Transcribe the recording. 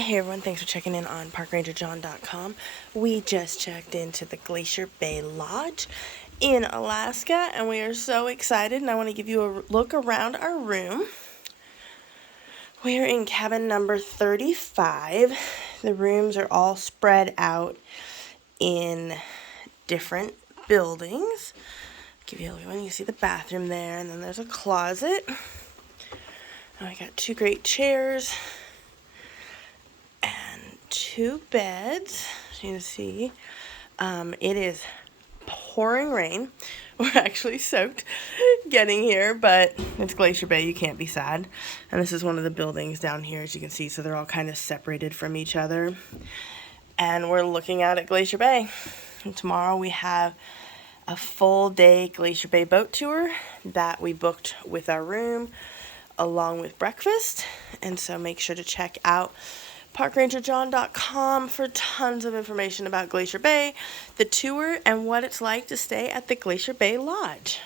Hey everyone, thanks for checking in on parkrangerjohn.com. We just checked into the Glacier Bay Lodge in Alaska and we are so excited, and I want to give you a look around our room. We are in cabin number 35. The rooms are all spread out in different buildings. Give you a look when you see the bathroom there, and then there's a closet. I got two great chairs. Two beds, as you can see. It is pouring rain. We're actually soaked getting here, but it's Glacier Bay, you can't be sad. And this is one of the buildings down here, as you can see, so they're all kind of separated from each other. And we're looking out at Glacier Bay. And tomorrow we have a full day Glacier Bay boat tour that we booked with our room along with breakfast. And so make sure to check out parkrangerjohn.com for tons of information about Glacier Bay, the tour, and what it's like to stay at the Glacier Bay Lodge.